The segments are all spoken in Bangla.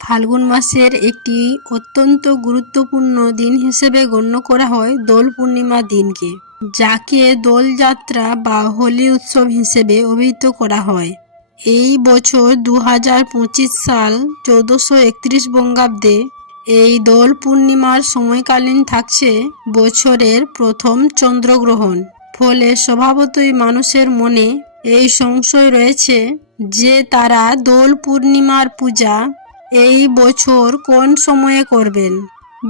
ফাল্গুন মাসের একটি অত্যন্ত গুরুত্বপূর্ণ দিন হিসেবে গণ্য করা হয় দোল পূর্ণিমা দিনকে, যাকে দোলযাত্রা বা হোলি উৎসব হিসেবে অভিহিত করা হয়। এই বছর 2025 সাল 1431 বঙ্গাব্দে এই দোল পূর্ণিমার সময়কালীন থাকছে বছরের প্রথম চন্দ্রগ্রহণ। ফলে স্বভাবতই মানুষের মনে এই সংশয় রয়েছে যে তারা দোল পূর্ণিমার পূজা এই বছর কোন সময়ে করবেন।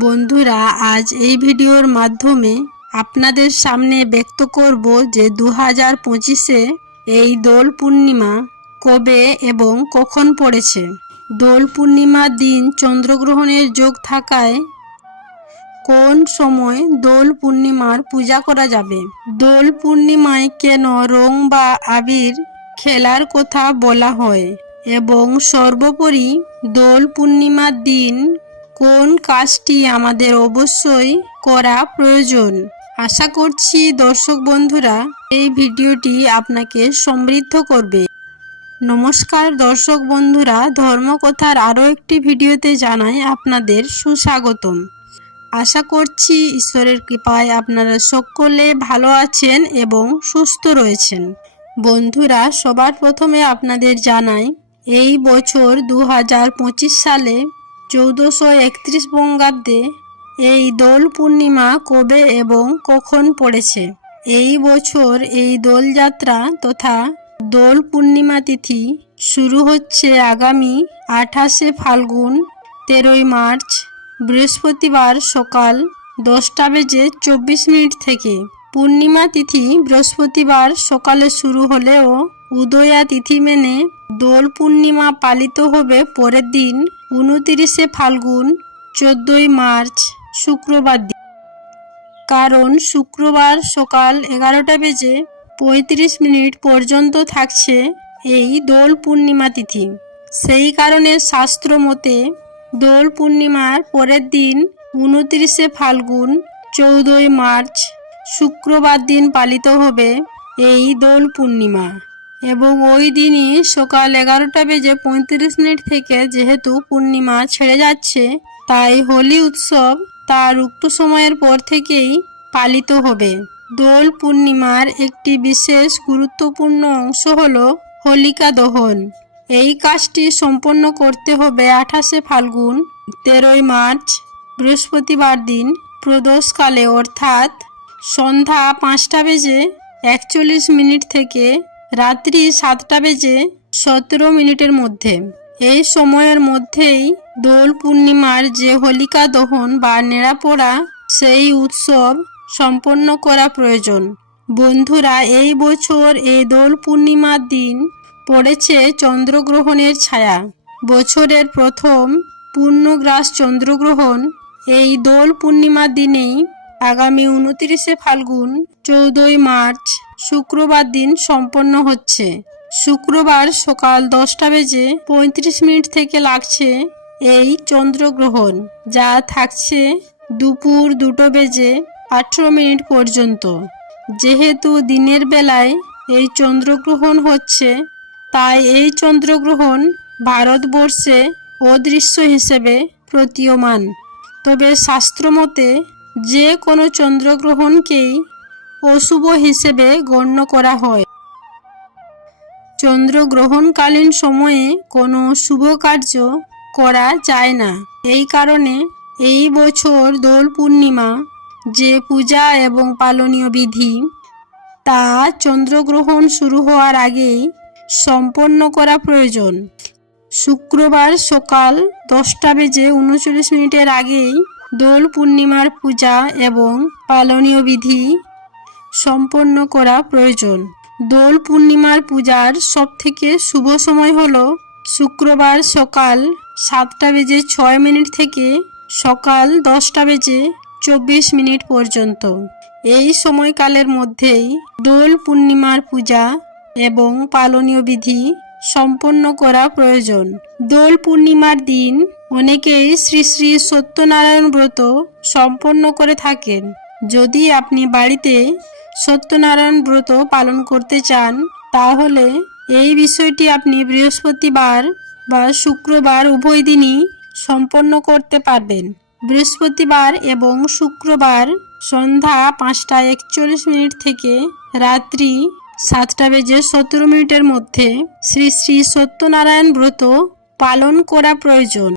বন্ধুরা, আজ এই ভিডিওর মাধ্যমে আপনাদের সামনে ব্যক্ত করব যে 2025-এ এই দোল পূর্ণিমা কবে এবং কখন পড়েছে। দোল পূর্ণিমার দিন চন্দ্রগ্রহণের যোগ থাকায় কোন সময় দোল পূর্ণিমার পূজা করা যাবে। দোল পূর্ণিমায় কেন রং বা আবির খেলার কথা বলা হয় এবং সর্বোপরি দোল পূর্ণিমার দিন কোন কাজটি আমাদের অবশ্যই করা প্রয়োজন। আশা করছি দর্শক বন্ধুরা এই ভিডিওটি আপনাকে সমৃদ্ধ করবে। নমস্কার দর্শক বন্ধুরা, ধর্মকথার আরও একটি ভিডিওতে জানাই আপনাদের সুস্বাগতম। আশা করছি ঈশ্বরের কৃপায় আপনারা সকলে ভালো আছেন এবং সুস্থ রয়েছেন। বন্ধুরা, সবার প্রথমে আপনাদের জানাই এই বছর 2025 সালে 1431 বঙ্গাব্দে এই দোল পূর্ণিমা কবে এবং কখন পড়েছে। এই বছর এই দোলযাত্রা তথা দোল পূর্ণিমা তিথি শুরু হচ্ছে আগামী 28শে ফাল্গুন 13ই মার্চ বৃহস্পতিবার সকাল 10:24 থেকে। পূর্ণিমা তিথি বৃহস্পতিবার সকালে শুরু হলেও উদয়া তিথি মেনে দোল পূর্ণিমা পালিত হবে পরের দিন 29শে ফাল্গুন 14ই মার্চ শুক্রবার দিন। কারণ শুক্রবার সকাল 11:35 পর্যন্ত থাকছে এই দোল পূর্ণিমা তিথি। সেই কারণে শাস্ত্র মতে দোল পূর্ণিমার পরের দিন 29শে ফাল্গুন 14ই মার্চ শুক্রবার দিন পালিত হবে এই দোল পূর্ণিমা এবং ওই দিনই সকাল 11:35 থেকে যেহেতু পূর্ণিমা ছেড়ে যাচ্ছে, তাই হোলি উৎসব তার উক্ত সময়ের পর থেকেই পালিত হবে। দোল পূর্ণিমার একটি বিশেষ গুরুত্বপূর্ণ অংশ হল হোলিকা দহন। এই কাজটি সম্পন্ন করতে হবে 28শে ফাল্গুন 13ই মার্চ বৃহস্পতিবার দিন প্রদোষকালে, অর্থাৎ সন্ধ্যা 5:41 থেকে রাত্রি 7:17 মধ্যে। এই সময়ের মধ্যেই দোল পূর্ণিমার যে হোলিকা দহন বা নেড়া পোড়া সেই উৎসব সম্পন্ন করা প্রয়োজন। বন্ধুরা, এই বছর এই দোল পূর্ণিমার দিন পড়েছে চন্দ্রগ্রহণের ছায়া। বছরের প্রথম পূর্ণগ্রাস চন্দ্রগ্রহণ এই দোল পূর্ণিমার দিনেই আগামী 29শে ফাল্গুন 14ই মার্চ শুক্রবার দিন সম্পন্ন হচ্ছে। শুক্রবার সকাল 10:35 থেকে লাগছে এই চন্দ্রগ্রহণ, যা থাকছে দুপুর 2:18 পর্যন্ত। যেহেতু দিনের বেলায় এই চন্দ্রগ্রহণ হচ্ছে, তাই এই চন্দ্রগ্রহণ ভারতবর্ষে অদৃশ্য হিসেবে প্রতীয়মান। তবে শাস্ত্রমতে যে কোনো চন্দ্রগ্রহণকেই অশুভ হিসেবে গণ্য করা হয়। চন্দ্রগ্রহণকালীন সময়ে কোনো শুভ কার্য করা যায় না। এই কারণে এই বছর দোল পূর্ণিমা যে পূজা এবং পালনীয় বিধি তা চন্দ্রগ্রহণ শুরু হওয়ার আগেই সম্পন্ন করা প্রয়োজন। শুক্রবার সকাল 10:39 আগেই দোল পূর্ণিমার পূজা এবং পালনীয় বিধি সম্পন্ন করা প্রয়োজন। দোল পূর্ণিমার পূজার সবথেকে শুভ সময় হল শুক্রবার সকাল 7:06 থেকে সকাল 10:24 পর্যন্ত। এই সময়কালের মধ্যেই দোল পূর্ণিমার পূজা এবং পালনীয় বিধি সম্পন্ন করা প্রয়োজন। দোল পূর্ণিমার দিন অনেকেই শ্রী শ্রী সত্যনারায়ণ ব্রত সম্পন্ন করে থাকেন। যদি আপনি বাড়িতে সত্যনারায়ণ ব্রত পালন করতে চান, তাহলে এই বিষয়টি আপনি বৃহস্পতিবার বা শুক্রবার উভয় দিনই সম্পন্ন করতে পারবেন। বৃহস্পতিবার এবং শুক্রবার সন্ধ্যা 5:41 থেকে রাত্রি 7:17 মধ্যে শ্রী শ্রী সত্যনারায়ণ ব্রত পালন করা প্রয়োজন।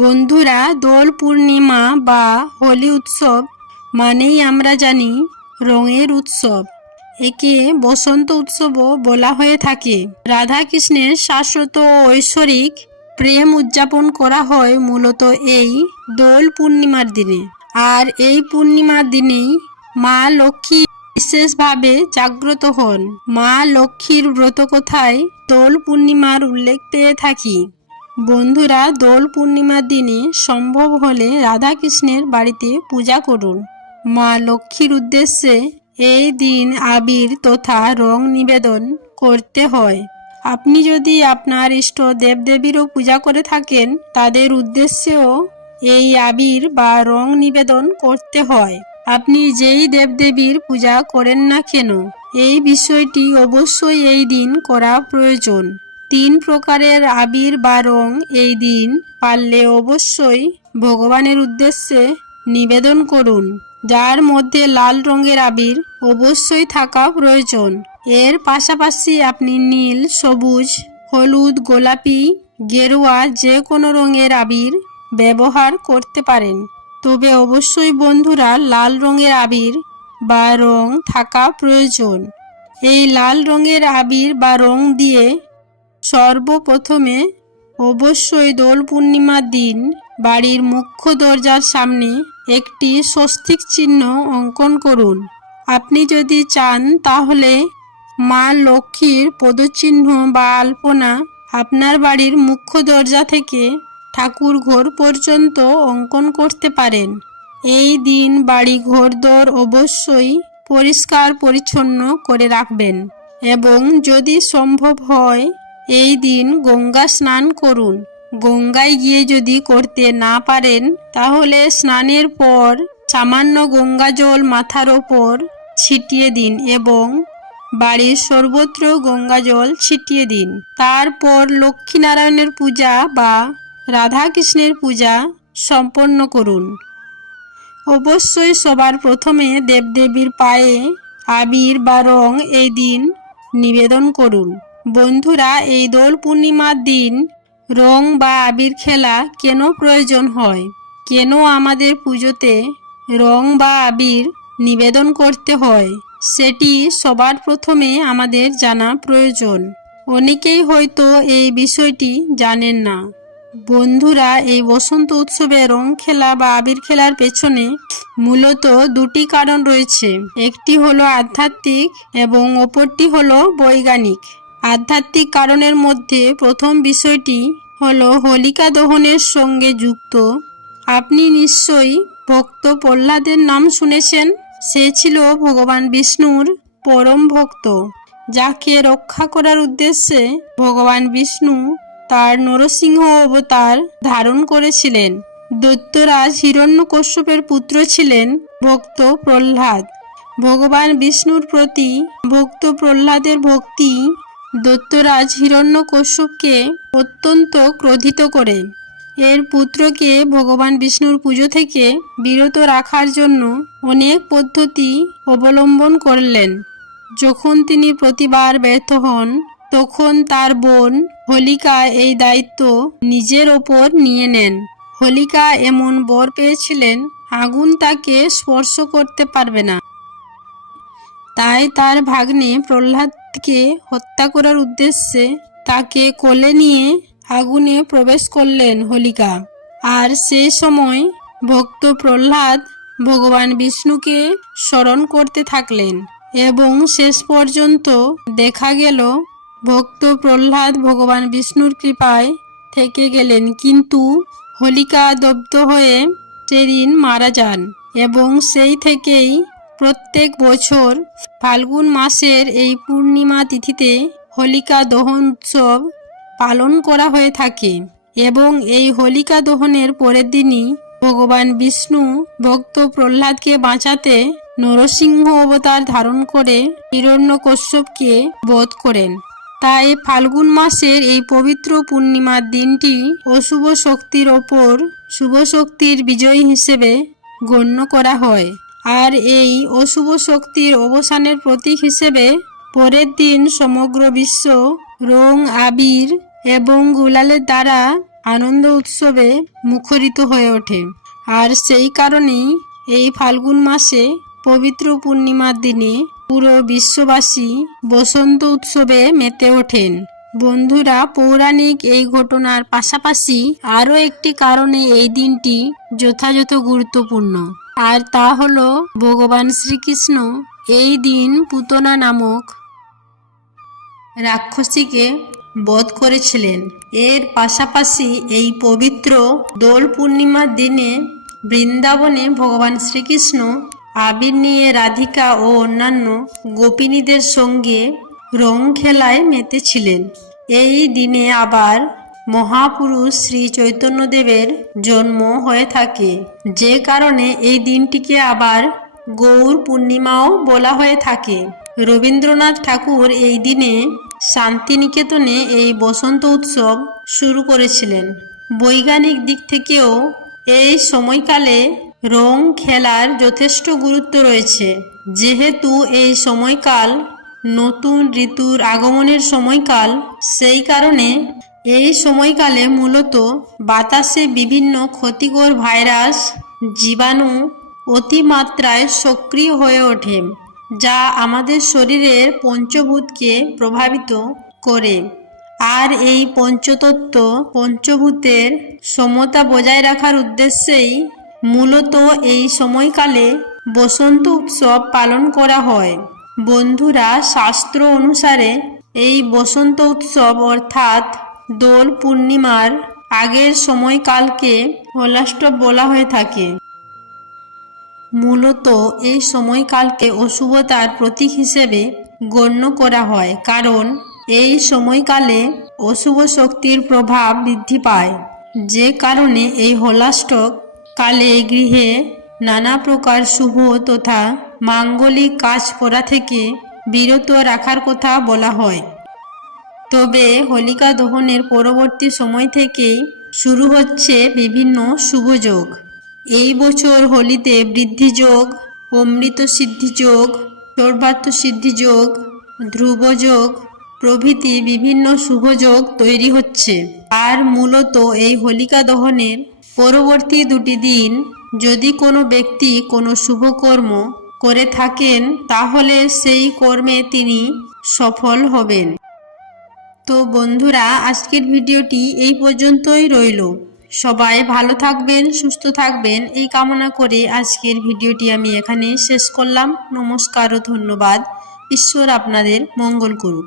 বন্ধুরা, দোল পূর্ণিমা বা হোলি উৎসব মানেই আমরা জানি রঙের উৎসব। একে বসন্ত উৎসবও বলা হয়ে থাকে। রাধা কৃষ্ণের শাশ্বত ঐশ্বরিক প্রেম উদযাপন করা হয় মূলত এই দোল পূর্ণিমার দিনে। আর এই পূর্ণিমার দিনেই মা লক্ষ্মী বিশেষভাবে জাগ্রত হন। মা লক্ষ্মীর ব্রতকথায় দোল পূর্ণিমার উল্লেখ পেয়ে থাকি। বন্ধুরা, দোল পূর্ণিমার দিনে সম্ভব হলে রাধা কৃষ্ণের বাড়িতে পূজা করুন। মা লক্ষ্মীর উদ্দেশ্যে এই দিন আবির তথা রং নিবেদন করতে হয়। আপনি যদি আপনার ইষ্ট দেবদেবীরও পূজা করে থাকেন, তাদের উদ্দেশ্যেও এই আবির বা রং নিবেদন করতে হয়। আপনি যেই দেবদেবীর পূজা করেন না কেন, এই বিষয়টি অবশ্যই এই দিন করা প্রয়োজন। 3 প্রকারের আবির বা রং এই দিন পারলে অবশ্যই ভগবানের উদ্দেশ্যে নিবেদন করুন, যার মধ্যে লাল রঙের আবির অবশ্যই থাকা প্রয়োজন। এর পাশাপাশি আপনি নীল, সবুজ, হলুদ, গোলাপি, গেরুয়া যে কোনো রঙের আবির ব্যবহার করতে পারেন। তবে অবশ্যই বন্ধুরা, লাল রঙের আবির বা রং থাকা প্রয়োজন। এই লাল রঙের আবির বা রং দিয়ে সর্বপ্রথমে অবশ্যই দোল পূর্ণিমার দিন বাড়ির মুখ্য দরজার সামনে একটি স্বস্তিক চিহ্ন অঙ্কন করুন। আপনি যদি চান তাহলে মা লক্ষ্মীর পদচিহ্ন বা আলপনা আপনার বাড়ির মুখ্য দরজা থেকে ঠাকুর ঘর পর্যন্ত অঙ্কন করতে পারেন। এই দিন বাড়ি ঘরদোর অবশ্যই পরিষ্কার পরিচ্ছন্ন করে রাখবেন এবং যদি সম্ভব হয় এই দিন গঙ্গা স্নান করুন। গঙ্গায় গিয়ে যদি করতে না পারেন তাহলে স্নানের পর সামান্য গঙ্গা জল মাথার ওপর ছিটিয়ে দিন এবং বাড়ির সর্বত্র গঙ্গা জল ছিটিয়ে দিন। তারপর লক্ষ্মীনারায়ণের পূজা বা রাধা কৃষ্ণের পূজা সম্পন্ন করুন। অবশ্যই সবার প্রথমে দেবদেবীর পায়ে আবির বা রং এই দিন নিবেদন করুন। বন্ধুরা, এই দোল পূর্ণিমার দিন রং বা আবির খেলা কেন প্রয়োজন হয়, কেন আমাদের পুজোতে রং বা আবির নিবেদন করতে হয়, সেটি সবার প্রথমে আমাদের জানা প্রয়োজন। অনেকেই হয়তো এই বিষয়টি জানেন না। বন্ধুরা, এই বসন্ত উৎসবে রং খেলা বা আবির খেলার পেছনে মূলত 2টি কারণ রয়েছে। একটি হলো আধ্যাত্মিক এবং অপরটি হলো বৈজ্ঞানিক। আধ্যাত্মিক কারণের মধ্যে প্রথম বিষয়টি হলো হোলিকা দহনের সঙ্গে যুক্ত। আপনি নিশ্চয়ই ভক্ত প্রহ্লাদের নাম শুনেছেন। সে ছিল ভগবান বিষ্ণুর পরম ভক্ত, যাকে রক্ষা করার উদ্দেশ্যে ভগবান বিষ্ণু তার নরসিংহ অবতার ধারণ করেছিলেন। দৈত্যরাজ হিরণ্যকশ্যপের পুত্র ছিলেন ভক্ত প্রহ্লাদ। ভগবান বিষ্ণুর প্রতি ভক্ত প্রহ্লাদের ভক্তি দৈত্যরাজ হিরণ্যকশ্যপকে অত্যন্ত ক্রোধিত করে এর পুত্রকে ভগবান বিষ্ণুর পুজো থেকে বিরত রাখার জন্য অনেক পদ্ধতি অবলম্বন করলেন। যখন তিনি প্রতিবার ব্যর্থ হন, তখন তার বোন হোলিকা এই দায়িত্ব নিজের ওপর নিয়ে নেন। হোলিকা এমন বর পেয়েছিলেন, আগুন তাকে স্পর্শ করতে পারবে না। তাই তার ভাগ্নে প্রহ্লাদকে হত্যা করার উদ্দেশ্যে তাকে কোলে নিয়ে আগুনে প্রবেশ করলেন হোলিকা। আর সেই সময় ভক্ত প্রহ্লাদ ভগবান বিষ্ণুকে স্মরণ করতে থাকলেন এবং শেষ পর্যন্ত দেখা গেল ভক্ত প্রহ্লাদ ভগবান বিষ্ণুর কৃপায় থেকে গেলেন, কিন্তু হোলিকা দগ্ধ হয়ে সেদিন মারা যান। এবং সেই থেকেই প্রত্যেক বছর ফাল্গুন মাসের এই পূর্ণিমা তিথিতে হোলিকা দহন উৎসব পালন করা হয়ে থাকে। এবং এই হোলিকা দহনের পরের দিনই ভগবান বিষ্ণু ভক্ত প্রহ্লাদকে বাঁচাতে নরসিংহ অবতার ধারণ করে হিরণ্যকশ্যপকে বধ করেন। তাই ফাল্গুন মাসের এই পবিত্র পূর্ণিমার দিনটি অশুভ শক্তির ওপর শুভ শক্তির বিজয় হিসেবে গণ্য করা হয়। আর এই অশুভ শক্তির অবসানের প্রতীক হিসেবে পরের দিন সমগ্র বিশ্ব রং, আবির এবং গুলালের দ্বারা আনন্দ উৎসবে মুখরিত হয়ে ওঠে। আর সেই কারণেই এই ফাল্গুন মাসে পবিত্র পূর্ণিমার দিনে পুরো বিশ্ববাসী বসন্ত উৎসবে মেতে ওঠেন। বন্ধুরা, পৌরাণিক এই ঘটনার পাশাপাশি আরও একটি কারণে এই দিনটি যথাযথ গুরুত্বপূর্ণ, আর তা হলো ভগবান শ্রীকৃষ্ণ এই দিন পুতনা নামক রাক্ষসীকে বধ করেছিলেন। এর পাশাপাশি এই পবিত্র দোল পূর্ণিমার দিনে বৃন্দাবনে ভগবান শ্রীকৃষ্ণ আবির নিয়ে রাধিকা ও অন্যান্য গোপিনীদের সঙ্গে রং খেলায় মেতেছিলেন। এই দিনে আবার মহাপুরুষ শ্রী চৈতন্যদেবের জন্ম হয়ে থাকে, যে কারণে এই দিনটিকে আবার গৌর পূর্ণিমাও বলা হয়ে থাকে। রবীন্দ্রনাথ ঠাকুর এই দিনে শান্তিনিকেতনে এই বসন্ত উৎসব শুরু করেছিলেন। বৈজ্ঞানিক দিক থেকেও এই সময়কালে রং খেলার যথেষ্ট গুরুত্ব রয়েছে, যেহেতু এই সময়কাল নতুন ঋতুর আগমনের সময়কাল। সেই কারণে এই সময়কালে মূলত বাতাসে বিভিন্ন ক্ষতিকর ভাইরাস, জীবাণু অতিমাত্রায় সক্রিয় হয়ে ওঠে, যা আমাদের শরীরের পঞ্চভূতকে প্রভাবিত করে। আর এই পঞ্চতত্ত্ব পঞ্চভূতের সমতা বজায় রাখার উদ্দেশ্যেই মূলত এই সময়কালে বসন্ত উৎসব পালন করা হয়। বন্ধুরা, শাস্ত্র অনুসারে এই বসন্ত উৎসব অর্থাৎ দোল পূর্ণিমার আগের সময়কালকে হোলাষ্টপ বলা হয়ে থাকে। মূলত এই সময়কালকে অশুভতার প্রতীক হিসেবে গণ্য করা হয়, কারণ এই সময়কালে অশুভ শক্তির প্রভাব বৃদ্ধি পায়, যে কারণে এই হোলাষ্টক কালে গৃহে নানা প্রকার শুভ তথা মাঙ্গলিক কাজ করা থেকে বিরত রাখার কথা বলা হয়। তবে হোলিকা দহনের পরবর্তী সময় থেকেই শুরু হচ্ছে বিভিন্ন শুভযোগ। এই বছর হোলিতে বৃদ্ধি যোগ, অমৃত সিদ্ধি যোগ, সৌভাগ্য সিদ্ধি যোগ, ধ্রুব যোগ প্রভৃতি বিভিন্ন শুভযোগ তৈরি হচ্ছে। আর মূলত এই হোলিকা দহনের পরবর্তী দুটি দিন যদি কোনো ব্যক্তি কোনো শুভকর্ম করে থাকেন, তাহলে সেই কর্মে তিনি সফল হবেন। তো বন্ধুরা, আজকের ভিডিওটি এই পর্যন্তই রইল। সবাই ভালো থাকবেন, সুস্থ থাকবেন এই কামনা করে আজকের ভিডিওটি আমি এখানে শেষ করলাম। নমস্কার ও ধন্যবাদ। ঈশ্বর আপনাদের মঙ্গল করুক।